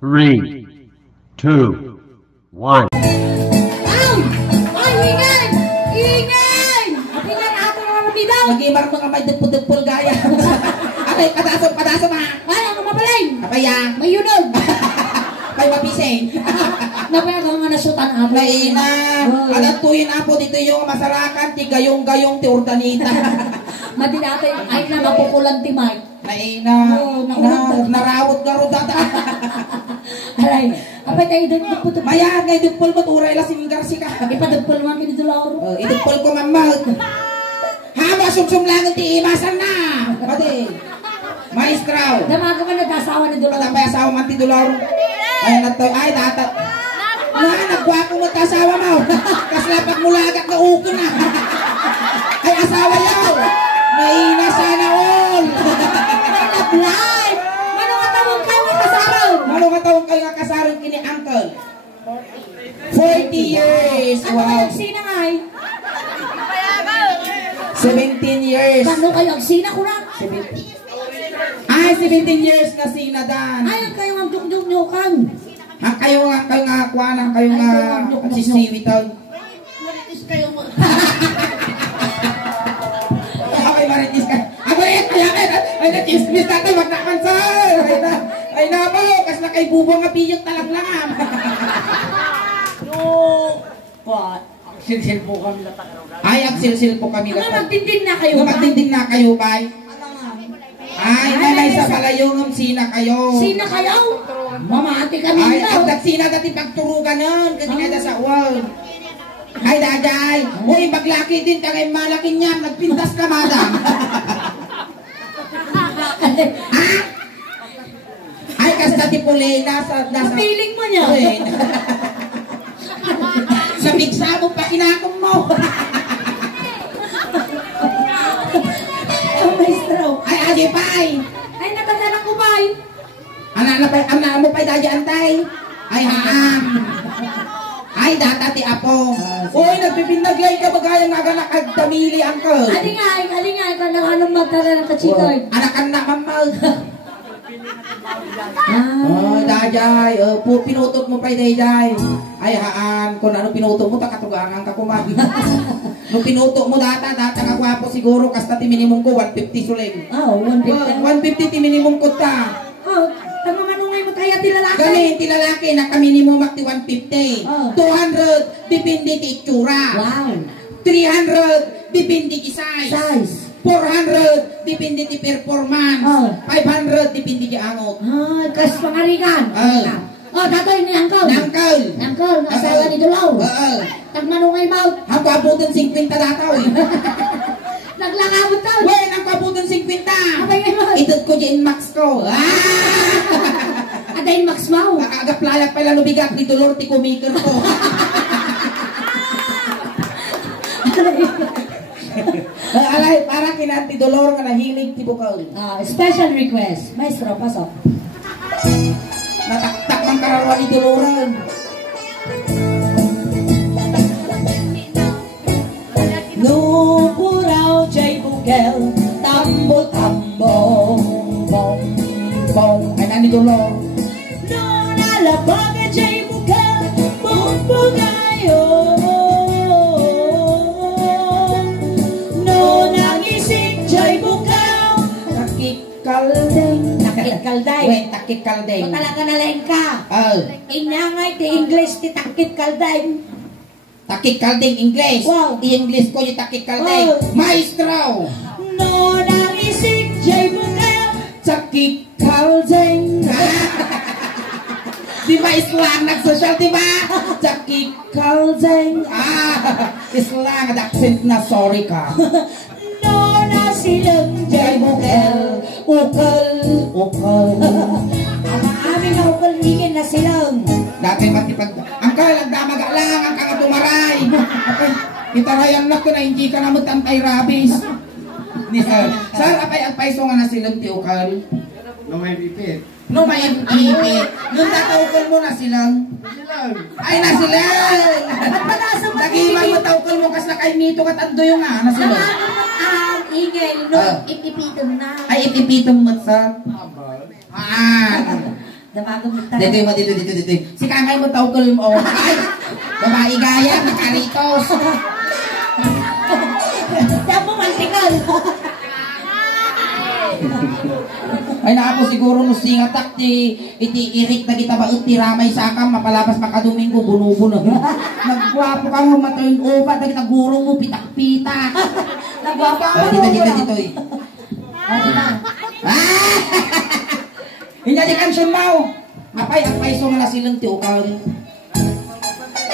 3, 2, 1. Ay, ingay! Ingay! Ingay ato mga mabidaw! Nag-imar mga may dugpul-dugpul gaya. Apay, padaso ma. Ay, ang mabalay! Apaya. May yunod! Apay mapising. Napayagang nga nasutan apo. Laina. Adatuin apo dito yung masarakan. Ti gayong-gayong ti urdanita. Madinatay ay na mapupulan ti Mike. Laina. Narawot garo data. Aray, apay tayo doon magputo. Maya, ngay dugpul mo turay la singar si ka. Ipadagpal mga kinidulaw. Idugpul ko mamag. Haba sumsumlangan ti imasan na. Pati. Maestraw. Damaga ka nag-asawa ni Dulaw. Patapay asawa man ti Dolor. Ay natoy ay tata. Nagwapo mo ta asawa mo. Kaslapak mulagat na uko na. Ay asawa yaw. Naina sana all. Apply! Mano nga tawag kayo nga kasaron? Ano nga tawag kayo nga kasaron kini uncle? 40 years. Ano Wow. kayo agsina nga ay? 17 years. Kano kayo agsina ko na? 17. Ay 17 years na sinadan. Ay, ang kayo ang duk-duk-dukan. Ang kayo nga kuanan kayo nga sisiwitan. Maritis kayo mo. Okay, maritis ka. Ako eh, kaya ay na-chismis natin, wag naman sir. Ay na po, kas na kay bubo nga piyot talaglangan. What? Silsil po kami latak. Ay, agsilsil po kami Ano lahat. magtindin na kayo? Magtindin na kayo, bay. Ay, nanay sa kalayong sina kayo. Sina kayo? Mamati kami Ay, daw. at sina dati pagturugan nun, kasi nga sa wall. Ay, daday. Uy, maglaki din, tagay malaki niyan, nagpintas ka, madam. Ah? Ay, kas dati puli, nasa... Feeling mo niya. Uy, sa bigsa mo pa, inakong mo. Oh, maestro. Ay, adi pay. Ay, natatalang ko ba? Ana mo pa'y dadya antay. Ay, haan. Ay, data ti apo. Uy, nagpipindaglay ka bagayang nga nakagdamili, uncle. Alingay, kanang anong magtala ng kachikoy. Anakan na, mamag. Oh, dajay. Pinutot mo pa'y dajay. Ay, haan. Kung ano pinutot mo, takatugangan ka kuman. Nung pinuto mo data nga gwapo siguro, kasta ti minimum ko, 150 sulim. Oh, 150. 150 ti minimum ko ta. Oh, tama manungay mo kaya tilalaki. Galing, ti lalaki, naka-minimum ti 150. Oh. 200, dipindi ti itsura. Wow. 300, dipindi ti size. Size. 400, dipindi ti performance. Oh. 500, dipindi ti angot. Ay, kas pangarigan. Oh, datoy ni Angkol. Nangkal. Angkol, asawa ni Dulaw. Tagmanungay mo. Ang kabutan 50 dataw eh. Naglangabot daw. Wen, ang kabutan 50. Abay mo. Itod ko dyan max ko. Adayin Max Mau. Nakagaplayak pala lubigat ni Dolor ti kumikir ko. Alay, para kinanti Dolor nga nahilig ti bukal. Special request. Maestro, pasok. Nataktak ang kararwa ni Doloran. No puraw jay bukel, tambo-tambo, bong, bong. Ay, nani Dolor. No nalabag jay bukel, bumbugayo. No nangisik jay bukel, Takikaldeng. takit-kalday. Wen, takikaldeng. Matalaga na lang ka. Inyangay ti English ti takit-kalday. Takikaldeng English. Wow. I-English ko yung takikaldeng. Wow. Maestro. No nangisik jay bukel, Takikaldeng. Di ba Islang nag-social, di ba? Takikaldeng. Islang, ad accent na sorry ka. no nasilang jay bukel, Ukal. ang aming na ukalingin na silang. Dati matipag, ang kalagdamaga lang, ang kanga tumaray. Itarayan na ko na hindi ka naman tantay rabis. Ni sir. Sir, apay ang paiso nga na silang ti ukal. No may repeat. No may ipit. Nung nataukal mo na silang. Ay, na silang. Nag-iimang mataukal mo kas na kay mito kat ando yung nga na silang. Ang ingay, no, ipipitan na. Ay, itipitong mo sa. Damagam mo Dito. Si kakay mo taukol mo. Ay, babae gaya, nakaritos. Dapo mantikal. Ay naapo siguro no singatak iti irik na kita ba ramay sakam mapalabas makadomingo bunubuno. Nagwapo ka mo matoyin upa dagit guro mo pitak-pitak. Nagwapo ka mo. Dito. Inya di kansion mau. Apay so nga silang ti ukal.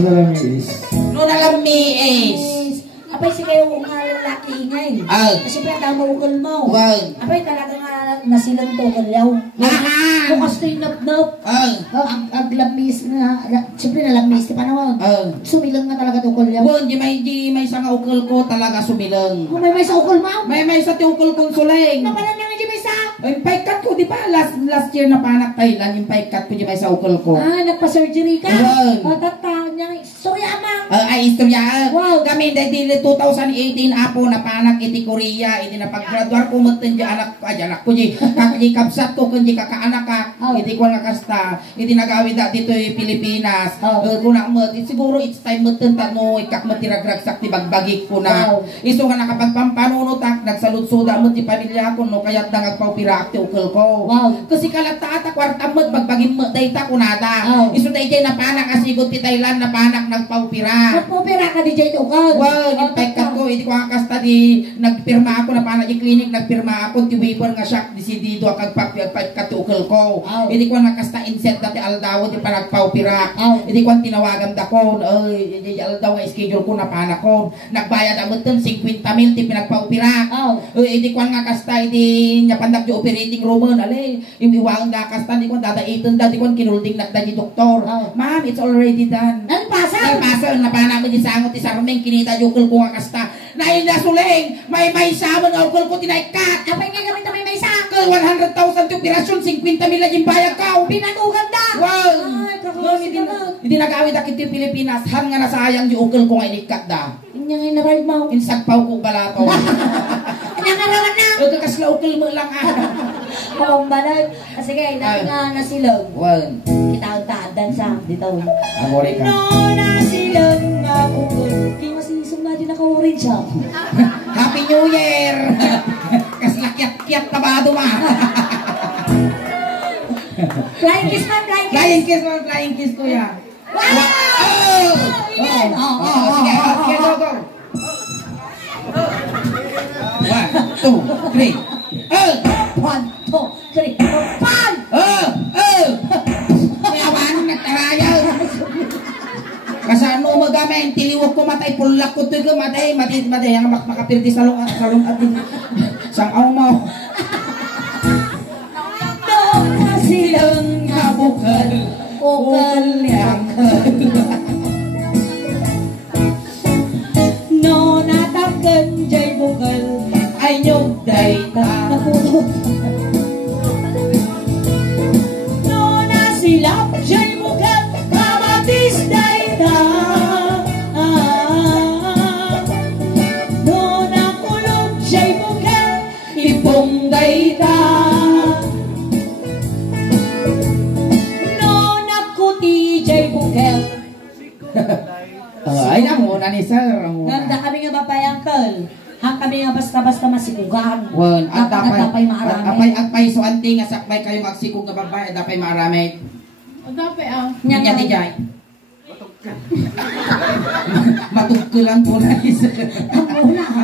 No nalamis. Apay si kayo nga lalaki ingay. Kasi pa tama ukol mo. Apay talaga nga nasilang to kalyaw. Bukas to yung nap-nap. Ang lamis na, siyempre nalamis di pa naman. Sumilang nga talaga to kalyaw. Di may sa nga ukol ko talaga sumilang. May sa ukol mo? May sa ti ukol kong suling. Napalan nga di may sa? Yung paikat ko, di ba? Last year na panak Thailand, yung paikat ko di may sa ukol ko. Nagpa-surgery ka? Tata niya, istorya amang. Ay, istorya. Wow. Kami, dahil 2018 apo na panak iti Korea, iti na pag-graduar ko mutin di anak ko di kapsat ko kundi kakaanak ka, iti ko nakasta, iti nagawid da dito yung Pilipinas. Kung nakmat, siguro it's time mutin tano, ikak matiragragsak ti bagbagik ko na. Iso nga nakapagpampanunot nagsaludsuda mo ti pamilya ko, no, kaya't nagpapira ti ukol ko. Kasi kalatata, kwarta mo, bagbagin mo, dayta ko nada. Iso na iti napanak, asigot ti Thailand, napanak, nagpapira. Nagpapira ka di dyan ukol. Yung paikat ko, iti ko kakasta di, nagpirma ako na panak yung clinic, nagpirma ako, ti waiver nga siya, disidido akag paikat ti ukol ko. Iti ko nakasta inset dati aldaw, di pa nagpapira. Iti ko tinawagan da ko, iti aldaw nga schedule ko na panak ko. Nagbayad amot ton, 50 mil, ti pinagpapira. Iti ko nga kasta, iti nyapandag di operating room, yung iwang da kasta, di ko dadaiton da, di ko kinulding nakda di doktor. Ma'am, it's already done. Ang pasal? Ang pasal, napanak mo di sangot, ti sarmeng, kinita di ukol ko nga kasta. Nahin na suling, may sabon, ukol ko tinaikat. Apay nga gamit na may sa? 100,000 ti operasyon, 50 mil na yung bayag ka. Pinanugan da. Wow! Ay, kakawin ka na. Hindi nagawid akit ti Pilipinas, han nga nasayang di ukol ko nga inikat da. Inya nga inaral mo. Insagpaw ko balato. Inya nga rawan na. Kasla ukol mo lang Pamambalag. Sige, natin nga nasilog. Well, Kitawad-taadan sa dito. agori ka. No, nasilog nga ukol. Kaya masisong na din nakaurin siya. Happy New Year! Kasla kiat-kiat tabado ma. Flying kiss man, flying kiss. Flying kiss mo, flying kiss ko ya. Wow! Sige, go, go. 1, 2, 3. 1, 2, 3, 4, 5! Mayawan, nagtarayaw. Kasano magamen, tiliwag ko matay, pulak ko ito matay, ang makapirti sa lungat atin. Sang aw mo. Silang nga bukal, ukal yang no natakan jay bukal, ay nyog dayta napunod. No nasilap jay bukal, kamatis dayta. No nakulog jay bukal, ipong dayta. Ay, namuna ni sir. Ganda kami nga bapay uncle. Hang kami nga basta-basta masikugan. Wan, at dapay maarami. apay so anting nga sakbay kayo magsikog nga babae, dapay maarami. Dapay Nya ti jay. Matugkulan po na ni sir.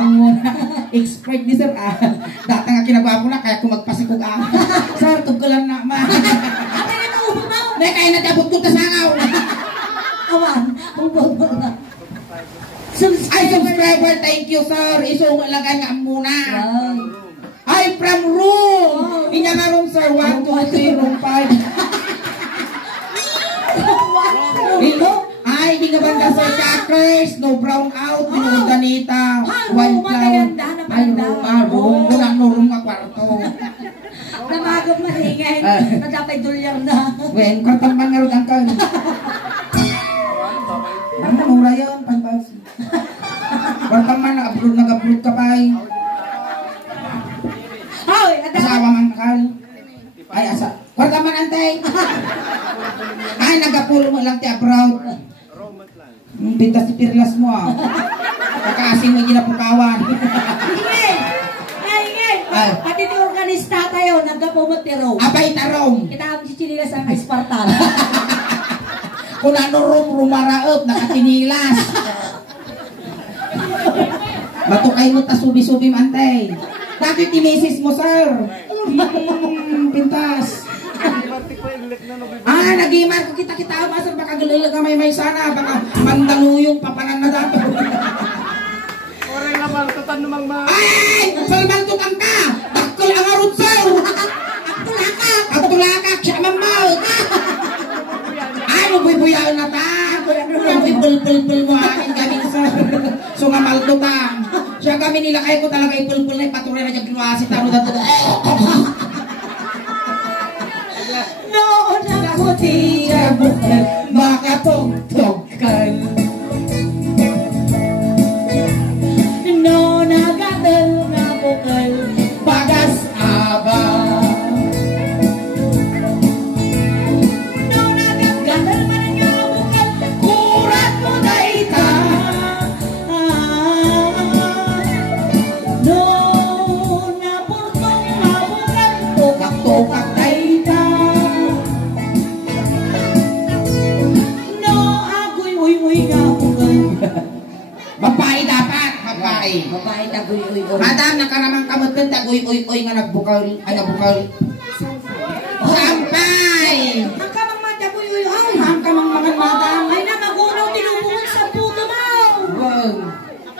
Muna. Expert ni sir. Data nga kinagwapo na kaya kung magpasikog Sir, tugkulan na ma. Apa nga naubo mo? May kaya natabot ko kasangaw. Awan, ubo na. Ay, subscriber, thank you sir. Isunga lang nga muna. Ay, from room. Inya nga room sir. 1, 2, 3, room 5. Ay, hindi nga banda sir. Crackers, no brown out, no ganita. White cloud. Ay, room. Wala no room nga kwarto. Namagod mahingay. Nadapay dolyar na. Wen, kwartang man nga rin ang kan. Ano, mura yun, panbas. Kwartang man, nag-upload ka pa eh. Ay, Asawa man nakal. Ay, Kwarta man antay. Ay, nagapulo mo lang ti abroad. Pintas si Pirlas mo ah. Kakaasin mo ginapukawan. Ay, pati ni organista tayo, nagkapumot ni Rome. Abay tarong. Kita kami si Chinilas ang Espartan. Kung ano rumaraop, nakatinilas. Batukay mo ta subi-subi mantay. Bakit timisis mo, sir? Pintas. Nag-imar ko kita-kita masar baka galilag ka may sana baka mandanguyong papanan na dato. Orang naman tutan namang Ay! Salmantutan ka! Bakol ang arot, sir! Agtulaka! Siya mamaw! Ay, mabuy-buyaw na ta! Ipul-pul-pul mo akin kami, sir! So nga maltutan! Siya kami nilakay ko talaga ipul-pul na ipatuloy na dyan kinuwasit taro dato. Noon ako tiya bukal, makatugtugkan. Noon nagadal na bukal, bagas aba. Noon nagadal man nga bukal, kurat mo daita. Noon napurtong mabukal, tukak-tukak daita. Babae dapat, babae. Babae taguy-uy. Madam, nakaramang kamot ng taguy-uy-uy nga nagbukal. Ay, nabukal. Sampay! Ang kamang mataguy-uy. Ang kamang mga madam. Ay na, magunaw tinubungan sa puto mo. Wow.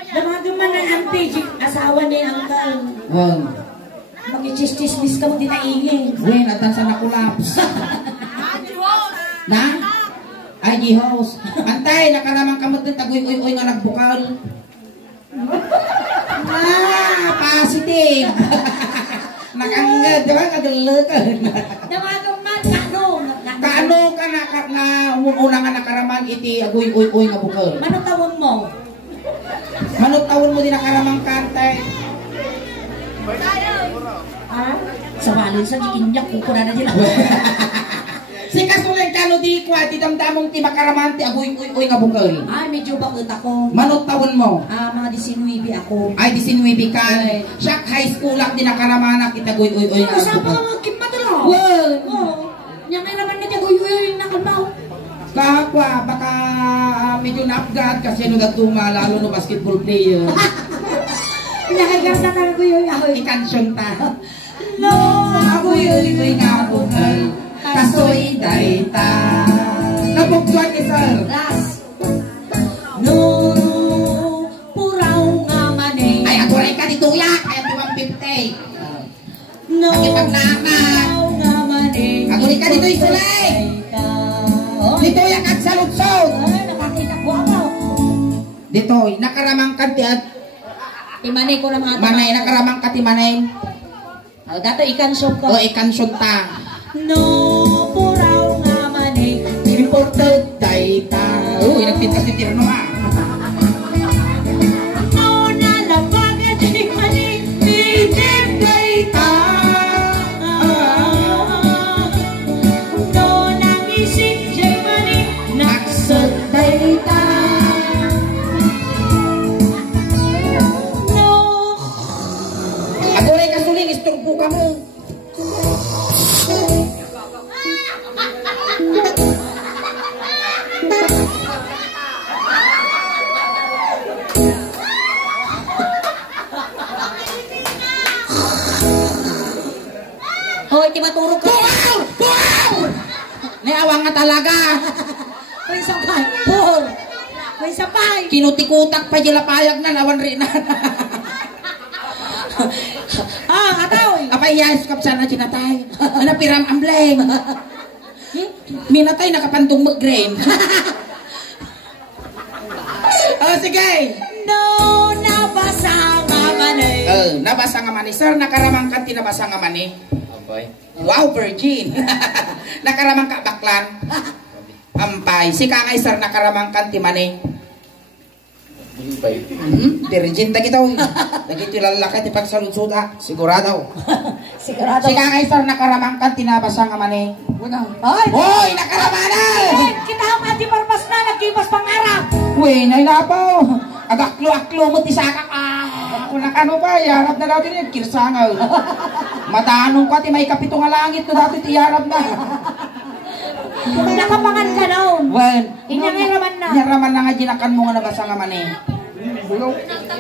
Damagaman ng anti-jig, asawa ni Uncle. Wow. Mag-chismis ka mo din na ingin. Wen, atan sa nakulaps. Na? Ay, G-house. Antay, nakaramang kamot ng taguy-uy-uy nga nagbukal. Positive. Nakangad, di ba? Kadalagan. Damagaman, kano? Kaano ka nga umuna nga nakaraman iti aguy-uy-uy nga bukal? Ano tawon mo? Manot tawon mo din nakaramang kantay. Ha? Sa walin sa jikinyak, kukuna na din ako. Si kasulang kano di kwa, ti damdamong ti makaraman ti aguy-uy-uy nga bukal. Ay, medyo bakit ako. Manot tawon mo? Mga 19 ako. Ay, 19 ka. Siya high school lang din nakaramanak iti aguy-uy-uy nga Kasama bukal. ka mga kimatalo. Well, Yan may naman na taguy-uy na kamaw. Kakwa, baka medyo na-upgrade kasi nugatuma, lalo no basketball player. Nakaganda ka taguy-uy ako. Ikansyon ta. No, Aguy-uy nga bukal, kasoy dayta. Nabuktuan ni sir. Last. No, puraw nga mani. Ay, aguray ka dito ya, kaya 250. No, Nakipaglakan. puraw nga mani. Aguray ka dito isulay. Dito ya kag saludsod. Ay, nakakita ko ako. Dito, nakaramang kantiad. Imanay ko na mga Manay, nakaramang katimanay. Dato ikan shop O ko. ikansyon ta. No, puraw nga mani. Imported dayta. Uy, nagpintas ni Tirno ha. No, nalabagan di mani. Bibig dayta. No, nangisip di mani. Naksot dayta. No. Aguray ka suling, isturbo ka mo. Hoy, di maturog ka. Wow! Wow! Niawang nga talaga. Hoy, sapay. Paul. Hoy, sapay. Kinutikutak pa dila payag na lawan rin na. Ataw. Apay yas kap sana cinatay. Ana piram ambleng. Minatay nakapantong mag-grain. Sige. No, nabasa nga mani. Nabasa nga mani. Sir, nakaramang ka tinabasa nga mani. Wow, virgin. Nakaramang ka baklan. Ampay. Si Kangay, sir, nakaramang ka ti mani. Dirigent na kita, lagi ito lalaki, ipagsaludsud, sigurado. Sigurado. Sika kayo, sir, nakaramangkan, tinabasa nga man eh. Ay! Hoy, nakaramanan! Kita ang ati parpas na, nagkipas pangarap. Uy, nailapaw. Agaklo-aklo mo, tisaka ka. Kung nakano pa, iharap na natin yun, kirsangaw. Matanong ka, may kapito nga langit na dati, iharap na. Nakapangan ka noon. Well, Inyaraman na. Inyaraman na nga, ginakan mo nga nabasa nga man eh.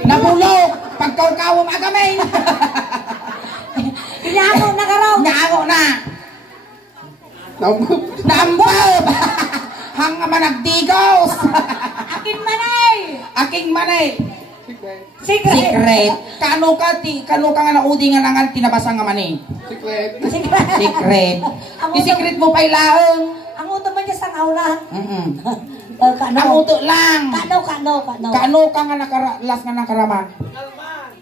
Nabulok! Pagkaw-kawang agamay! Inyango na ka raw. Nyango na! Naambaw! Hang nga nagdigos! Akin manay. Aking manay! Secret. Secret! Kano ka nga naudi nga nangan tinabasa nga man eh. Secret. Secret! I-secret mo pa ilaang! Ang uto man niya sa aula. Ang uto lang! Kano. Kano ka nga last nga nakaraman?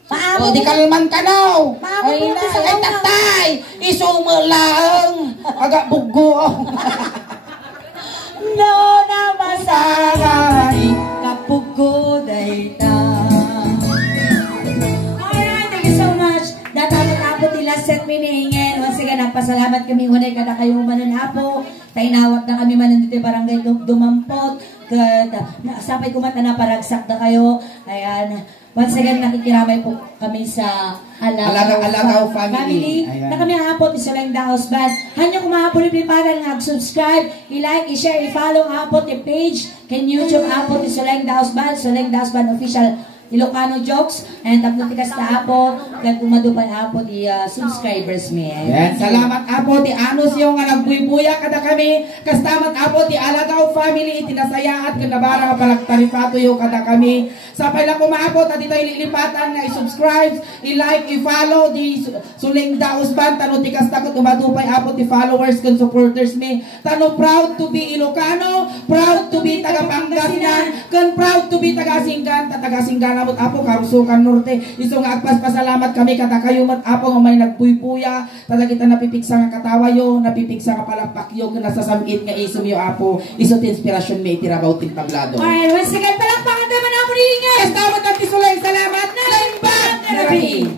Maamo. O di kalman ka no! Maamo Ay mo na, sa ay una. tatay! Isumulaang! Aga bugo! No na masagay kapugo day na. Alright, thank you so much. Dapat nila set miningin. Once again, nagpasalamat kami unay kada kayo mananapo. Tainawat na kami manan dito barangay Dumampot. Sapay kumata na paragsak na kayo. Ayan. Once again, nakikiramay po kami sa Alagaw family. Na kami hapot, isa lang Daos Band. Hanya kung mahapon ipiparan nga, subscribe, i-like, i-share, i-follow hapot, i-page, kan YouTube hapot, isa lang Daos Band, Soleng Daos Band official Ilocano jokes, and tapos tikas na hapot, kag kumadupay hapot, subscribers me. Yan, salamat apo ti Anos yung nga nagbuy-buya kada kami. Kastamat apo ti Alagaw family tinasayaat ken nabara nga palagtaripato yo kada kami. Sapay lang kumapot at ito'y lilipatan nga i-subscribe, i-like, i-follow di Soleng Daos Band tano ti kasta ko tumadupay apo ti followers ken supporters me. Tano proud to be Ilocano, proud to be taga Pangasinan, ken proud to be taga Singgan, taga Singgan namot apo Karusukan Norte. Iso nga agpaspasalamat kami kada kayo mat apo nga may nagpuy-puya. Tada kita napipiksa nga katawa yo, napipiksa nga palakpak yo ken nasasamit nga isom yo apo. Iso ti inspirasyon may itirabaw tin tablado. Alright, once again, palakpakan tayo man ako rin. Kastamat at Soleng, salamat na! Salamat!